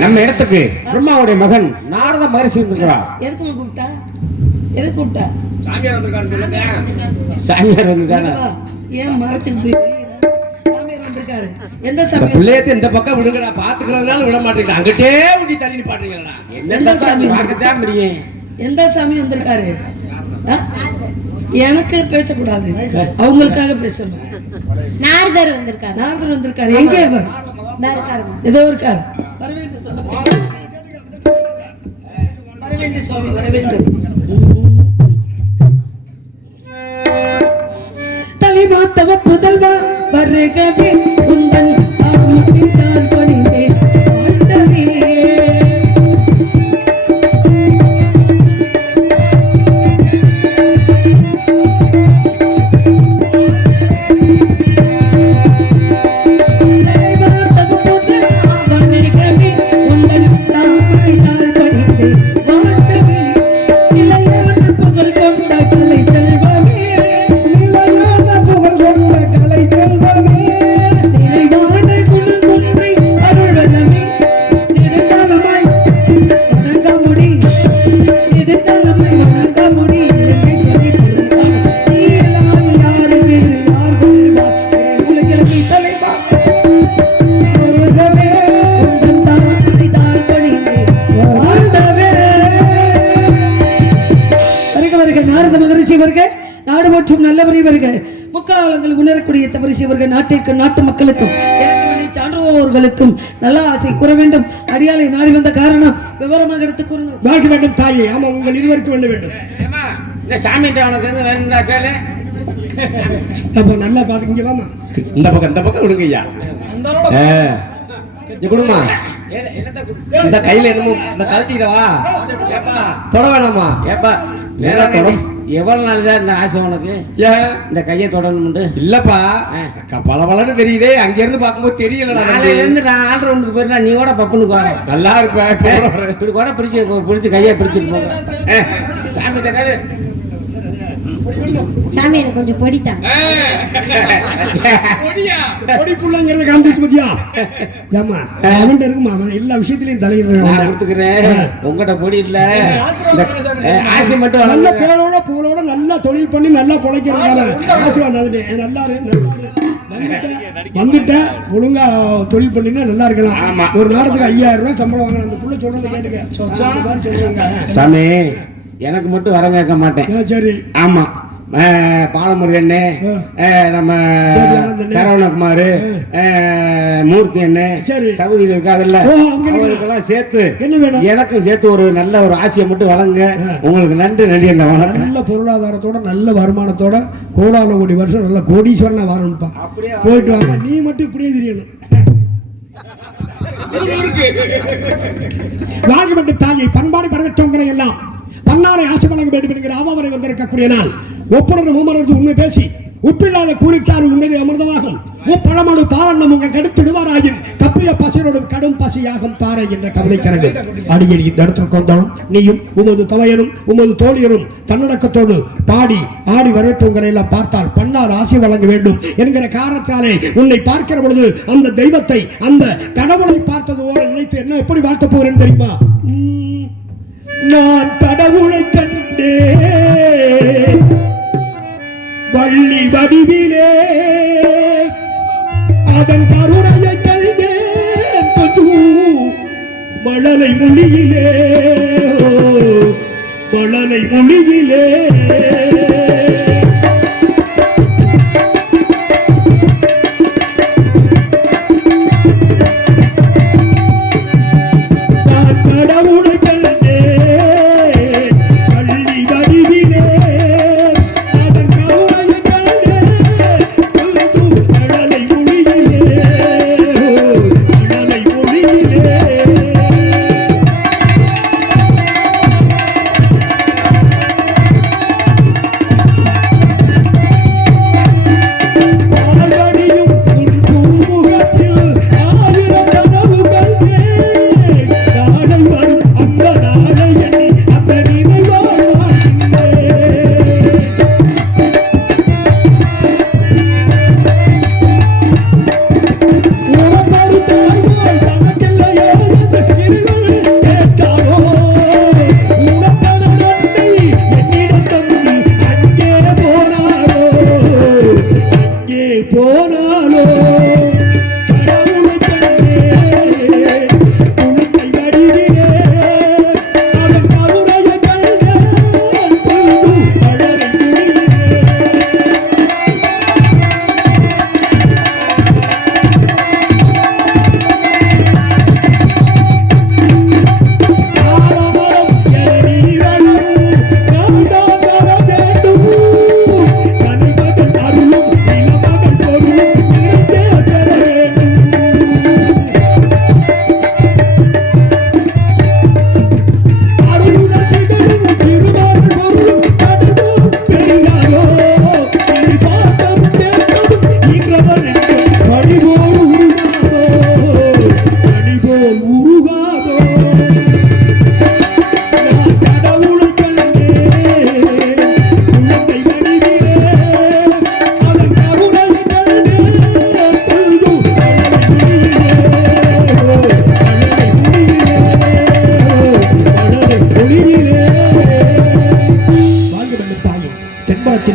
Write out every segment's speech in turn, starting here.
நம்ம இடத்துக்கு பிரம்மாவுடைய மகன் நாரத மகரிஷி வந்திருக்கிறார். எதுக்கு கூப்பிட்டா? எதுக்கு கூப்பிட்டா? சாமியார் வந்திருக்காரு சொல்லுங்க. சாமியார் வந்திருக்காங்க. ஏன் மறைச்சிட்டு போய் சாமியார் வந்திருக்காரு? எந்த சாமி? பிள்ளையத்தை இந்த பக்கம் விடுங்கடா, பாத்துக்கிறதுனால விட மாட்டீங்க. அங்கட்டே ஊட்டி தள்ளி பாட்டீங்களா? எந்த சாமி? பார்க்கத்தான் முடியும். எந்த சாமி வந்திருக்காரு? எனக்கு பேசக்கூடாது, அவங்களுக்காக பேசணும். நாரதர் வந்திருக்காரு. நாரதர் வந்திருக்காரு. எங்க அவர்? ஏதோ இருக்காரு. வரவேண்டும் சுவாமி, வரவேண்டும். தலைமாத்தவ புதல்வா வருகவே உந்தன் ஆத்மத்தினால் பணிந்தே நாடு மற்றும் நல்லவரை வருக. முக்காலங்கள் உணரக்கூடிய தவறிசி அவர்கள் நாட்டிற்கும் நாட்டு மக்களுக்கும் சான்றோர்களுக்கும் நல்ல ஆசை கூற வேண்டும். அடியாலை நாடி வந்த காரணம் விவரமாக எடுத்து கூறுங்கள். வாங்க வேண்டும் தாயே. ஆமா, உங்கள் இருவருக்கும் வேண்ட வேண்டும். சாமி உனக்கு வேணும்டா கேளு. அப்போ நல்லா பார்த்து இங்க வாமா. இந்த பக்கம் விடுங்க ஐயா. இங்க கொடுமா. இந்த கையில என்னமோ இந்த கழட்டிடவா. தொட வேணாமா? ஏப்பா எவ்வளவு நாள் தான் இந்த ஆசை உனக்கு? ஏன் இந்த கையை தொடணும்னு? இல்லப்பா, பளபளன்னு தெரியுதே, அங்க இருந்து பார்க்கும்போது தெரியலடா. நாளையில இருந்து நான் ஆல்ரவுண்டுக்கு போயிருந்தா நீ கூட பப்புனுக்கு வாங்க. நல்லா இருப்பேன். இப்படி கூட பிடிச்சு கையை பிடிச்சிட்டு போங்க. சாமி கையை சாமி எனக்கு கொஞ்சம் பொடித்தான். பொடி புள்ளங்கிறத காமிச்சு பத்தியா? ஏமா அவன்கிட்ட இருக்குமா? அவன் எல்லா விஷயத்திலையும் தலையிடுறான். கொடுத்துக்கிறேன். உங்ககிட்ட பொடி இல்ல, ஆசை மட்டும். நல்ல பேரோட புகழோட நல்லா தொழில் பண்ணி நல்லா பொழைக்கிறதுக்கான நல்லா வந்துட்ட ஒழுங்கா தொழில் பண்ணினா நல்லா இருக்கலாம். ஒரு நாடத்துக்கு 5000 ரூபாய் சம்பளம் வாங்கலாம். அந்த புள்ள சொல்றதை கேட்டுக்க. சாமி எனக்கு மட்டும் வர கேட்க மாட்டேன். சரி. ஆமா, பாலமுருகன், நம்ம சரவணகுமார், மூர்த்தி அண்ணன், சகோதரி இருக்காங்கல்ல, அவங்களுக்கெல்லாம் சேர்த்து எனக்கும் சேர்த்து ஒரு நல்ல ஒரு ஆசையை மட்டும் வழங்க. உங்களுக்கு நன்றி. நல்ல பொருளாதாரத்தோட நல்ல வருமானத்தோட கோடான கோடி வருஷம் நல்ல கோடீஸ்வரனா வரணும்ப்பா. போயிட்டு வாங்க. நீ மட்டும் இப்படியே தெரியணும். வாழ்க்கை தாயை பண்பாடு பரவற்றவங்களை எல்லாம் பன்னாரை ஆசை வழங்க வேண்டும் என்கிற ஆமாவரை வந்திருக்கக்கூடிய நாள் ஒப்புணர்வு மும்மரது உண்மை பேசி உப்பில்லாத கூலிச்சாறு உண்மையை அமிர்தமாகும் பழமடு பாரண்ணம் உங்க கடுத்திடுவாராயின் கப்பிய பசியோடும் கடும் பசியாகும் தாரை என்ற கவலைக்கிறது. அடியடி இந்த இடத்திற்கு வந்தாலும் நீயும் உமது தமையனும் உமது தோழியரும் தன்னடக்கத்தோடு பாடி ஆடி வரவேற்றவங்களை எல்லாம் பார்த்தால் பன்னார் ஆசை வழங்க வேண்டும் என்கிற காரணத்தாலே உன்னை பார்க்கிற பொழுது அந்த தெய்வத்தை அந்த கடவுளை பார்த்தது ஓர நினைத்து என்ன எப்படி வாழ்த்த போகிறேன் தெரியுமா? நான் கடவுளை கண்டே வள்ளி வடிவிலே அதன் கருணையை கண்டேன் மழலை மொழியிலே மழலை மொழியிலே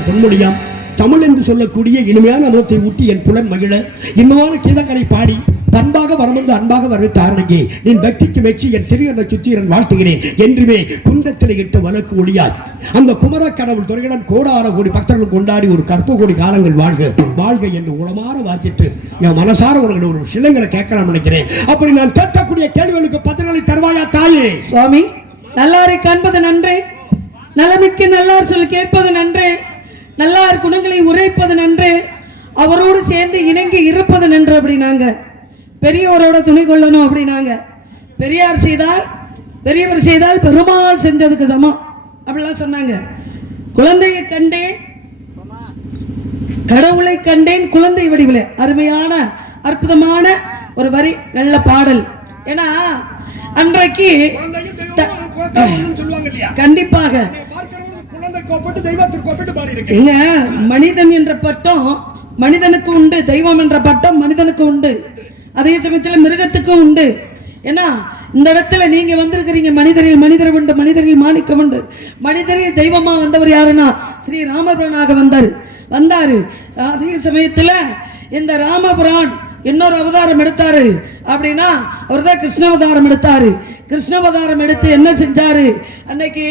பொன்மொழியாம் தமிழ் என்று சொல்லக்கூடிய இனிமையான அமுதத்தை ஊட்டி என் புலன் மகிழ இன்பமான கீதங்களை பாடி பண்பாக வரமந்து அன்பாக வரவிட்டாரனங்கே நீ பக்திக்கு மெச்சி என் திருகனை சுற்றி என் வாழ்த்துகிறேன் என்றுமே குன்றத்தில் இட்டு வழக்கு ஒளியாய் அந்த குமர கடவுள் துறையுடன் கோடார கோடி பக்தர்கள் கொண்டாடி ஒரு கற்ப கோடி காலங்கள் வாழ்க வாழ்க என்று உளமாற வாத்திட்டு என் மனசார உனக்கு ஒரு சிலைங்களை கேட்கலாம் நினைக்கிறேன். அப்படி நான் கேட்கக்கூடிய கேள்விகளுக்கு பதில்களை தருவாயா தாயே? சுவாமி, நல்லாரை காண்பது நன்றே, நலமிக்கு நல்லார் சொல் கேட்பது நன்றே, நல்லார் குணங்களை உரைப்பது நன்று, அவரோடு சேர்ந்து இணங்கி இருப்பது நன்று அப்படின்னாங்க. பெரியவரோட துணை கொள்ளணும் அப்படின்னாங்க. பெரியவர் செய்தால் பெருமாள் செஞ்சதுக்கு சமம் அப்படிலாம் சொன்னாங்க. குழந்தையை கண்டேன், கடவுளை கண்டேன் குழந்தை வடிவிலே. அருமையான அற்புதமான ஒரு வரி, நல்ல பாடல். ஏன்னா அன்றைக்கு கண்டிப்பாக மனிதன் என்ற பட்டம் மனிதனுக்கு உண்டு, தெய்வம் என்ற பட்டம் மனிதனுக்கு உண்டு, அதே சமயத்தில் மிருகத்துக்கும் உண்டு. ஏன்னா இந்த இடத்துல நீங்க வந்திருக்கிறீங்க, மனிதரில் மனிதர் உண்டு, மனிதரில் மாணிக்கம் உண்டு. மனிதரில் தெய்வமா வந்தவர் யாருன்னா ஸ்ரீ ராமபிரானாக வந்தாரு. அதே சமயத்துல இந்த ராமபிரான் இன்னொரு அவதாரம் எடுத்தாரு அப்படின்னா அவர் தான் கிருஷ்ணாவதாரம் எடுத்தாரு. கிருஷ்ணாவதாரம் எடுத்து என்ன செஞ்சாரு? அன்னைக்கு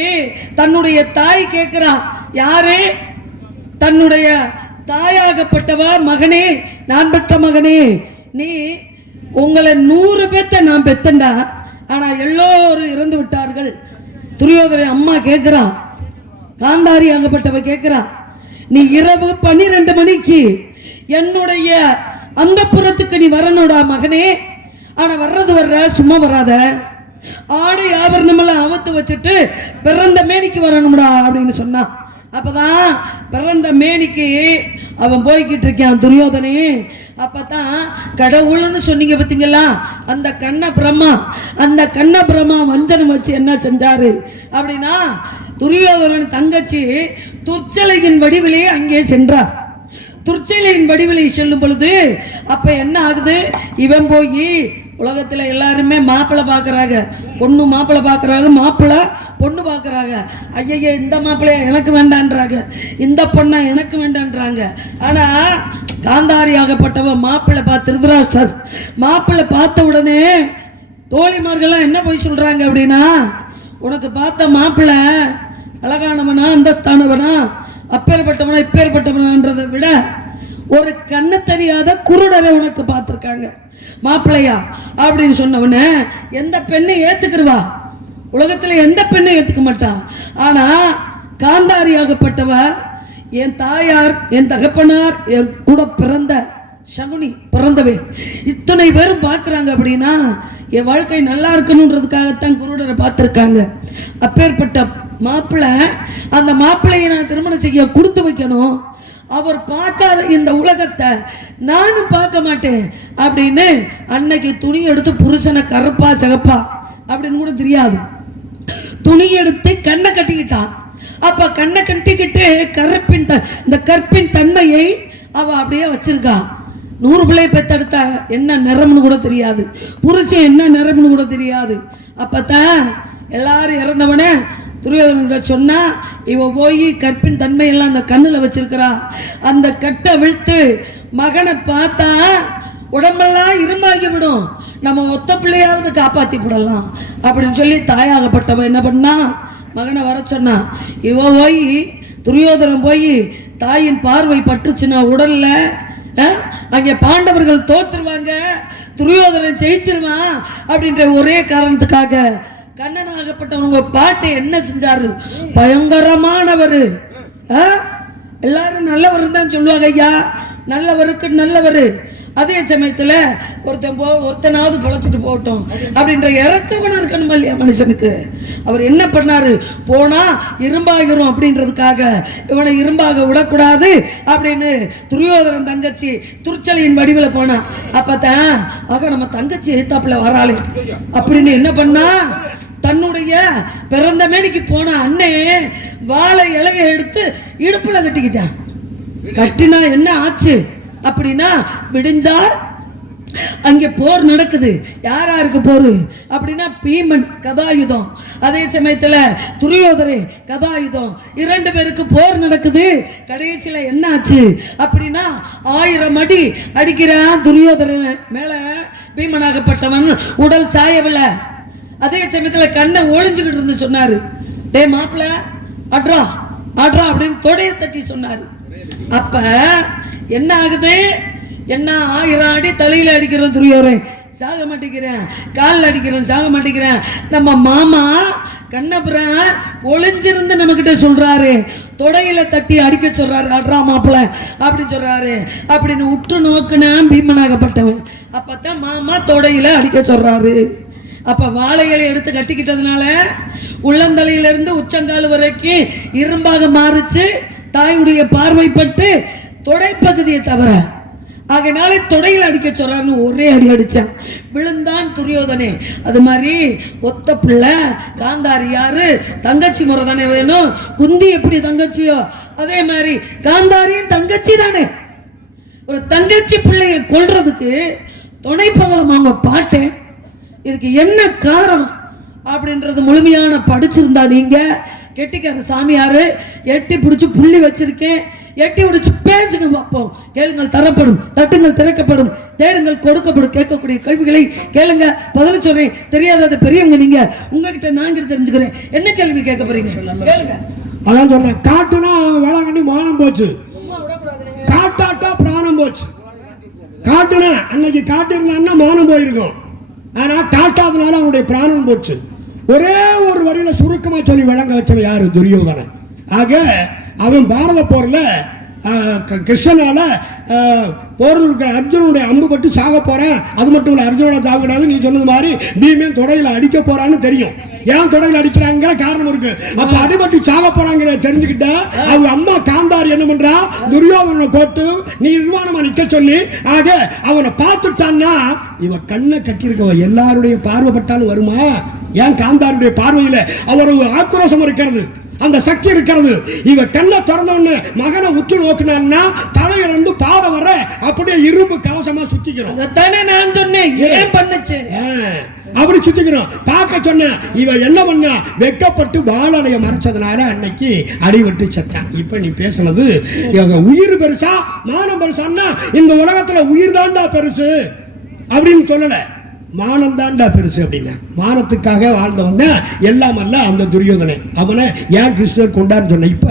தன்னுடைய தாய் கேட்கிறா, யாரு? தன்னுடைய தாயாகப்பட்டவா, மகனே, நான் பெற்ற மகனே, நீ உங்களை 100 பேத்தை நான் பெத்தண்டா, ஆனா எல்லோரும் இறந்து விட்டார்கள். துரியோதரை அம்மா கேட்கிறா, காந்தாரி ஆகப்பட்டவ கேட்கிறா, நீ இரவு 12 மணிக்கு என்னுடைய அந்த புறத்துக்கு நீ வரணுடா மகனே, ஆனா வர்ற சும்மா வராத, ஆடை ஆபரணம் எல்லாம் அவுத்து வச்சுட்டு பிறந்த மேனிக்கு வரணும்டா அப்படின்னு சொன்னான். அப்பதான் பிறந்த மேனிக்கு அவன் போய்கிட்டு இருக்கான் துரியோதனே. அப்பதான் கடவுள்னு சொன்னீங்க பார்த்தீங்களா, அந்த கண்ண பிரம்மா வஞ்சனம் வச்சு என்ன செஞ்சாரு அப்படின்னா, துரியோதனன் தங்கச்சி துர்ச்சலையின் வடிவிலே அங்கே சென்றார். துர்ச்சலையின் வடிவிலை செல்லும் பொழுது அப்ப என்ன ஆகுது? இவன் போய் உலகத்துல எல்லாருமே மாப்பிள்ளை பாக்குறாங்க, பொண்ணு மாப்பிள்ளை பாக்குறாங்க, மாப்பிள்ளை பொண்ணு பாக்குறாங்க. ஐய இந்த மாப்பிள்ளைய எனக்கு வேண்டான்றாங்க, இந்த பொண்ணா எனக்கு வேண்டான்றாங்க. ஆனா காந்தாரி ஆகப்பட்டவ மாப்பிள்ளை திருதராஷ்டிரர் மாப்பிள்ளை பார்த்த உடனே தோழிமார்கள்லாம் என்ன போய் சொல்றாங்க அப்படின்னா, உனக்கு பார்த்த மாப்பிள்ளை அழகானவனா, அந்தஸ்தானவனா, அப்பேற்பட்டவனா இப்பேற்பட்டவனான்றதை விட ஒரு கண்ணு தெரியாத குருடரை உனக்கு பார்த்துருக்காங்க மாப்பிள்ளையா அப்படின்னு சொன்னவன எந்த பெண்ணை ஏத்துக்கிறவா? உலகத்துல எந்த பெண்ணை ஏத்துக்க மாட்டா. ஆனா காந்தாரியாகப்பட்டவ என் தாயார், என் தகப்பனார், என் கூட பிறந்த சகுனி பிறந்தவே இத்தனை பேரும் பார்க்குறாங்க அப்படின்னா என் வாழ்க்கை நல்லா இருக்கணுன்றதுக்காகத்தான் குருடரை பார்த்துருக்காங்க. அப்பேற்பட்ட மாப்பிள்ளை, அந்த மாப்பிள்ளையை நான் திருமணம் செய்ய கொடுத்து வைக்கணும், அவர் பார்க்காத இந்த உலகத்தை நானும் பார்க்க மாட்டேன் அப்படின்னு அன்னைக்கு துணி எடுத்து புருஷனை கருப்பா சிகப்பா அப்படின்னு கூட தெரியாது, துணி எடுத்து கண்ணை கட்டிக்கிட்டான். அப்ப கண்ணை கட்டிக்கிட்டு இந்த கற்பின் தன்மையை அவ அப்படியே வச்சிருக்கா. 100 பிள்ளை பெத்தெடுத்த என்ன நிறம்னு கூட தெரியாது, புருஷன் என்ன நிறம்னு கூட தெரியாது. அப்பதான் எல்லாரும் இறந்தவனே துரியோதன சொன்னா, இவ போய் கற்பின் தன்மையெல்லாம் அந்த கண்ணுல வச்சிருக்கிறா, அந்த கட்டை விழுத்து மகனை பார்த்தா உடம்பெல்லாம் இரும்பாகி விடும், நம்ம ஒத்த பிள்ளையாவது காப்பாத்தி விடலாம் அப்படின்னு சொல்லி தாயாகப்பட்டவ என்ன பண்ணா, மகனை வர சொன்னா. இவ போய் துரியோதனன் போய் தாயின் பார்வை பட்டுச்சுன்னா உடல்ல அங்கே பாண்டவர்கள் தோத்துருவாங்க, துரியோதனன் ஜெயிச்சிருவான் அப்படின்ற ஒரே காரணத்துக்காக கண்ணனாகப்பட்டவங்க பாட்டு என்ன செஞ்சாரு? பயங்கரமானவர். எல்லாரும் நல்லவர் தான் சொல்லுவாங்க, ஐயா நல்லவருக்கு நல்லவர். அதே சமயத்துல ஒருத்தனாவது பொழைச்சிட்டு போகட்டும் அப்படின்ற இறக்கவன இருக்கணும் இல்லையா மனுஷனுக்கு. அவர் என்ன பண்ணாரு? போனா இரும்பாகிரும் அப்படின்றதுக்காக இவனை இரும்பாக விடக்கூடாது அப்படின்னு துரியோதனன் தங்கச்சி துர்ச்சலையின் வடிவில் போனா. அப்பதான் ஆக நம்ம தங்கச்சி எழுத்தாப்புல வராளே அப்படின்னு என்ன பண்ணா, தன்னுடைய பிறந்த மேனிக்கு போன அண்ணே வாழை இலையை எடுத்து இடுப்புல கட்டிக்கிட்டான். கட்டினா என்ன ஆச்சு அப்படின்னா, விடிஞ்சால் அங்கே போர் நடக்குது. யாராருக்கு போர் அப்படின்னா, பீமன் கதாயுதம், அதே சமயத்துல துரியோதரை கதாயுதம், 2 பேருக்கு போர் நடக்குது. கடைசியில என்ன ஆச்சு அப்படின்னா, 1000 அடி அடிக்கிறான் துரியோதரன் மேல. பீமனாகப்பட்டவன் உடல் சாயவில்லை. அதே சமயத்துல கண்ணை ஒழிஞ்சுக்கிட்டு இருந்து சொன்னாரு, டே மாப்பிள்ள ஆட்ரா ஆட்ரா அப்படின்னு தொடைய தட்டி சொன்னாரு. அப்ப என்ன ஆகுது? என்ன 1000 அடி தலையில அடிக்கிறேன் துரியோதரன், சாக மாட்டேங்கிறேன், காலில் அடிக்கிறேன், சாக மாட்டேங்கிறேன். நம்ம மாமா கண்ணபுரம் ஒளிஞ்சிருந்து நம்ம கிட்ட சொல்றாரு, தொடையில தட்டி அடிக்க சொல்றாரு, அட்ரா மாப்பிள்ள அப்படின்னு சொல்றாரு. அப்படின்னு உற்று நோக்குனா பீமனாகப்பட்டவன். அப்பதான் மாமா தொடையில அடிக்க சொல்றாரு. அப்ப வாழை இலை எடுத்து கட்டிக்கிட்டதுனால உள்ளந்தலையிலிருந்து உச்சங்கால் வரைக்கும் இரும்பாக மாறிச்சு. தாயுடைய பார்வைப்பட்டு தொடைப்பகுதியை தவிர அதனால தொடையில் அடிக்க சொல்றான்னு ஒரே அடி அடிச்சான். விழுந்தான் துரியோதனே. அது மாதிரி ஒத்த பிள்ளை காந்தாரி யாரு? தங்கச்சி முறை தானே வேணும். குந்தி எப்படி தங்கச்சியோ அதே மாதிரி காந்தாரியும் தங்கச்சி தானே. ஒரு தங்கச்சி பிள்ளைய கொல்றதுக்கு துணை பகலம் அவங்க பாட்டேன். இதுக்கு என்ன காரணம் அப்படின்றது முழுமையான படிச்சிருந்தா நீங்க கெட்டிக்கார சாமியாரு எட்டி பிடிச்சி புள்ளி வச்சிருக்கேன். எட்டி பிடிச்சி பேசுங்க பார்ப்போம். கேளுங்கள் தரப்படும், தட்டுங்கள் திறக்கப்படும், தேடுங்கள் கொடுக்கப்படும். கேட்கக்கூடிய கேள்விகளை கேளுங்க, பதில் சொல்றேன். தெரியாதது பெரியவங்க நீங்க, உங்ககிட்ட நான் தெரிஞ்சுக்கிறேன். என்ன கேள்வி கேட்க போறீங்க கேளுங்க. அதான் சொன்னேன், காட்டுனா வேளாங்கண்ணி மானம் போச்சு, காட்டாட்டா பிராணம் போச்சு. காட்டுனா அன்னைக்கு காட்டு இருந்தான்னா மானம் போயிருக்கும், ஆனா காட்டாதனால அவனுடைய பிராணம் போச்சு. ஒரே ஒரு வரியில சுருக்கமா சொல்லி விளங்க வச்சவன் யாரு? துரியோதனன். ஆக அவன் பாரத போர்ல கிருஷ்ணனால போறது இருக்கிற அர்ஜுனுடைய அம்பு பட்டு சாக போறேன். அது மட்டும் இல்ல, அர்ஜுனோட சாக கூடாது. நீ சொன்னது மாதிரி பீமன் தொடையில அடிக்க போறான்னு தெரியும். ஏன் தொடையில அடிக்கிறாங்கிற காரணம் இருக்கு. அப்ப அடிபட்டு சாக போறாங்கிற தெரிஞ்சுக்கிட்ட அவங்க அம்மா காந்தாரி என்ன பண்றா? துரியோதனனை கோட்டு நீ நிர்வாணமா நிக்க சொல்லி, ஆக அவனை பார்த்துட்டான்னா இவ கண்ணை கட்டியிருக்கவ எல்லாருடைய பார்வைப்பட்டாலும் வருமா? ஏன் காந்தாருடைய பார்வையில அவரு ஆக்ரோஷம் இருக்கிறது, அந்த சக்தி இருக்கிறது. இவ கண்ணை திறந்தவொன்னு மகனை உற்று நோக்கினான்னா தலையிலிருந்து பாதம் வர அப்படியே இரும்பு கவசமா சுத்திக்கிறோம். நான் சொன்னேன் ஏன் பண்ணுச்சு அப்படி சுத்திக்கிறோம். பார்க்க சொன்ன இவ என்ன பண்ண? வெக்கப்பட்டு வாழலைய மறைச்சதுனால அன்னைக்கு அடிபட்டு செத்தான். இப்ப நீ பேசுனது உயிர் பெருசா மானம் பெருசான்னா இந்த உலகத்துல உயிர் தாண்டா பெருசு அப்படின்னு சொல்லல, மானம் தாண்டா பெருசு அப்படின்னா. மானத்துக்காக வாழ்ந்தவன் எல்லாம் அல்ல அந்த துரியோதனை. அவனை ஏன் கிருஷ்ணர் கொண்டான்னு சொன்ன. இப்ப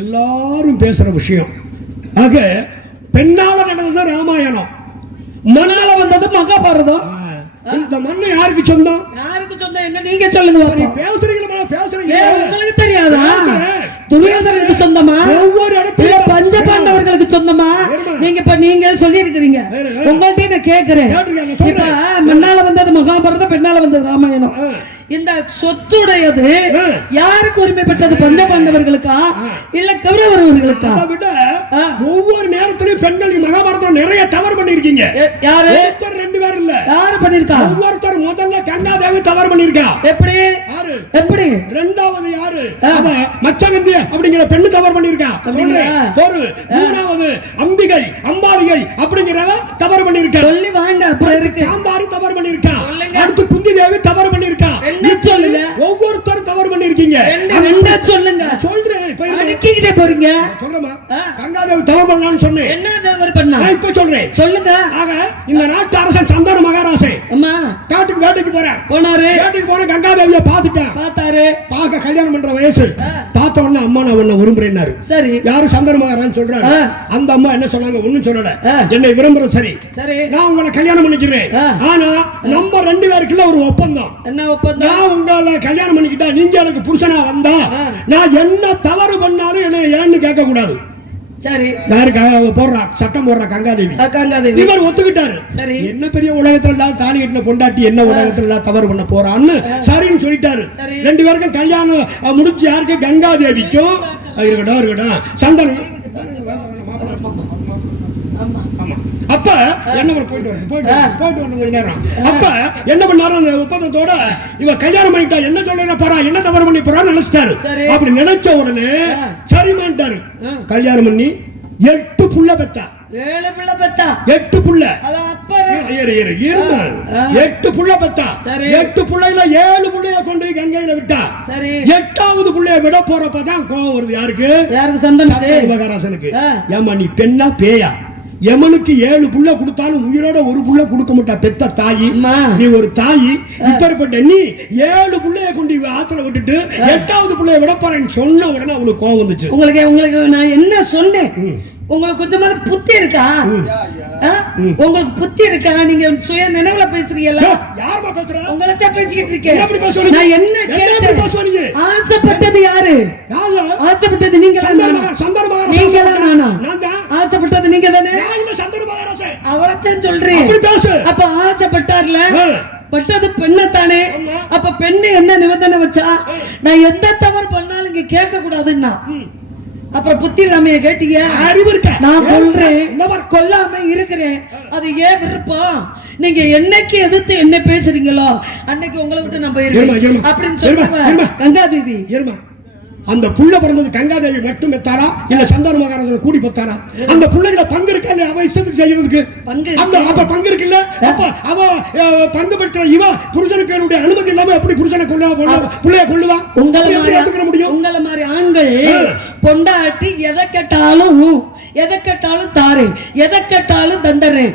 எல்லாரும் பேசுற விஷயம். ஆக பெண்ணால நடந்தது ராமாயணம், மண்ணால வந்தது மகாபாரதம். இந்த மண்ணு யாருக்கு சொந்தம்? யாருக்கு சொந்தம்? எங்க நீங்க சொல்லுங்க. பேசுறீங்க உங்களுக்கு தெரியாதா? துரியோதனுக்கு சொந்தமா? ஒவ்வொரு இடத்துல பஞ்ச பாண்டவர்களுக்கு சொந்தமா? நீங்க இப்ப நீங்க சொல்லி இருக்கிறீங்க, உங்கள்கிட்ட நான் கேட்கிறேன். இப்ப மண்ணால வந்தது மகாபாரதம், பெண்ணால வந்தது ராமாயணம். இந்த சொத்துடையது யாருக்கு உரிமைப்பட்டது? பஞ்ச பாண்டவர்களுக்கா இல்ல கௌரவர்களுக்கா? ஒவ்வொரு நேரத்திலும் பெண்கள் மகாபாரதம் நிறைய தவறு பண்ணிருக்கீங்க. யாரு? ரெண்டு பேர் இல்ல, யாரு பண்ணிருக்கா? ஒவ்வொருத்தர் முதல்ல கங்காதேவி தவறு பண்ணிருக்கா. எப்படி? யாரு? எப்படி? ரெண்டாவது யாரு? மச்சகந்தி அப்படிங்கிற பெண்ணு தவறு பண்ணிருக்கா. ஒரு மூணாவது அம்பிகை அம்பாலிகை அப்படிங்கிறவ தவறு பண்ணிருக்கா. சொல்லி வாங்க. அப்புறம் இருக்கு காந்தாரி தவறு பண்ணிருக்கா. அடுத்து குந்தி தேவி தவறு பண்ணிருக்கா. சொல்லுங்க, ஒவ்வொருத்தரும் தவறு பண்ணிருக்கீங்க. சொல்லுங்க. சொல்றேன், அடிக்கிட்டே போறீங்க. சொல்றமா? கங்காதேவி தவறு பண்ணான்னு சொன்னேன். என்ன தவறு பண்ணா? இப்ப சொல்றேன், சொல்லுங்க. ஆக இந்த நாட்டு அரசன் சந்தன மகாராஜே அம்மா காட்டுக்கு வேட்டைக்கு போறேன். போனாரு. வேட்டைக்கு போன கங்காதேவியை பார்த்துட்டேன். பார்த்தாரு. பார்க்க கல்யாணம் பண்ற வயசு. பார்த்த உடனே அம்மா நான் உன்னை விரும்புறேன்னாரு. சரி. யாரு? சந்தன மகாராஜ் சொல்றாரு. அந்த அம்மா என்ன சொன்னாங்க? ஒண்ணும் சொல்லல. என்னை விரும்புற சரி, நான் உங்களை கல்யாணம் பண்ணிக்கிறேன். ஆனா நம்ம ரெண்டு பேருக்குள்ள ஒரு ஒப்பந்தம். என்ன ஒப்பந்தம்? நான் உங்களை கல்யாணம் பண்ணிக்கிட்டா நீங்க எனக்கு புருஷனா வந்தா நான் என்ன தவறு பண்ணாலும் என்ன ஏன்னு கேட்க கூடாது. சரி. யாரு போடுறா சட்டம் போடுறா? கங்காதேவி. கங்காதேவி இவர் ஒத்துக்கிட்டாரு. சரி. என்ன பெரிய உலகத்துல தாலி கட்டின பொண்டாட்டி என்ன உலகத்துல தவறு பண்ண போறான்னு சரின்னு சொல்லிட்டாரு. ரெண்டு பேருக்கும் கல்யாணம் முடிச்சு யாருக்கு? கங்காதேவிக்கும். இருக்கட்டும் இருக்கட்டும் சந்தனம். அப்ப என்ன போயிட்டு வந்த நேரம் அப்ப என்ன பண்ணாரு? அந்த ஒப்பந்தத்தோட இவ கல்யாணம் பண்ணிட்டா என்ன சொல்ல போறா, என்ன தவறு பண்ணி போறான்னு நினைச்சிட்டாரு. அப்படி நினைச்ச உடனே சரிமான்ட்டாரு. கல்யாணம் பண்ணி 8 புள்ள பெத்தா. 7 புள்ள பெத்தா. 8 புள்ள. 8 புள்ள பெத்தா. 8 புள்ளையில 7 புள்ளைய கொண்டு கங்கையில விட்டா. 8வது புள்ளைய விட போறப்பதான் கோபம் வருது. யாருக்கு? சந்தன மகாராஜனுக்கு. ஏமா நீ பெண்ணா பேயா? எமனுக்கு 7 புள்ள கொடுத்தாலும் உயிரோட ஒரு புள்ள கொடுக்க மாட்டா பெத்த தாயி. நீ ஒரு தாயி. இப்பேற்பட்ட நீ 7 புள்ளைய கொண்டு ஆத்துல விட்டுட்டு 8வது புள்ளைய விட போறேன்னு சொன்ன உடனே அவளுக்கு கோவம் வந்துச்சு. உங்களுக்கு நான் என்ன சொன்னேன்? உங்களுக்கு கொஞ்சமாவது புத்தி இருக்கா? உங்களுக்கு புத்தி இருக்கா? நீங்க சுய நினைவுல பேசுறீங்களா? யாரமா பேசுற? உங்கள்ட்ட பேசிக்கிட்டு இருக்கேன். என்ன இப்படி பேசுற நீ? நான் என்ன என்ன இப்படி கேட்டேன்? பேசுற நீ? ஆசைப்பட்டது யாரு? யாரு? ஆசைப்பட்டது நீங்களா நானா? சந்தன மகாராஜா. நீங்களா நானா? நான் தான். ஆசைப்பட்டது நீங்க தானே? நான் இல்ல சந்தன மகாராஜா. அவளைத்தான் சொல்றேன். அப்படி பேசு. அப்ப ஆசைப்பட்டார்ல, ஆ. பட்டது பெண்ணத்தானே. அப்ப பெண்ணு என்ன நிபந்தனை வச்சா, நான் எந்த தவறு பண்ணாலும் இங்க கேட்க கூடாதுன்னா, அப்புறம் புத்தி இல்லாமைய கேட்டீங்க. அறிவு இருக்க. நான் சொல்றேன், இந்த மாதிரி கொல்லாம இருக்கிறேன். அது ஏன் விருப்பம்? நீங்க என்னைக்கு எதிர்த்து என்ன பேசுறீங்களோ அன்னைக்கு உங்களை விட்டு நான் இருமா, இருமா. போயிருவேன் அப்படின்னு இருமா. சொல்லுவேன். கங்காதேவி இருமா. அந்த புள்ள பிறந்தது கங்காதேவி மட்டும் பெத்தாரா இல்ல சந்தன மகாராஜா கூடி பெத்தாரா? அந்த புள்ளைகளை பங்கு இருக்கா இல்ல அவ இஷ்டத்துக்கு செய்யறதுக்கு? பங்கு அந்த அப்ப பங்கு இருக்குல்ல? அப்ப அவ பங்கு பெற்ற இவ புருஷனுக்கு என்னுடைய அனுமதி இல்லாம எப்படி புருஷனை புள்ளைய கொள்ளுவா? உங்களை எப்படி ஏத்துக்க முடியும்? உங்களை மாதிரி ஆண்கள் பொண்டாட்டி எதை கேட்டாலும் தாரேன், எதை கேட்டாலும் தந்துடுறேன்.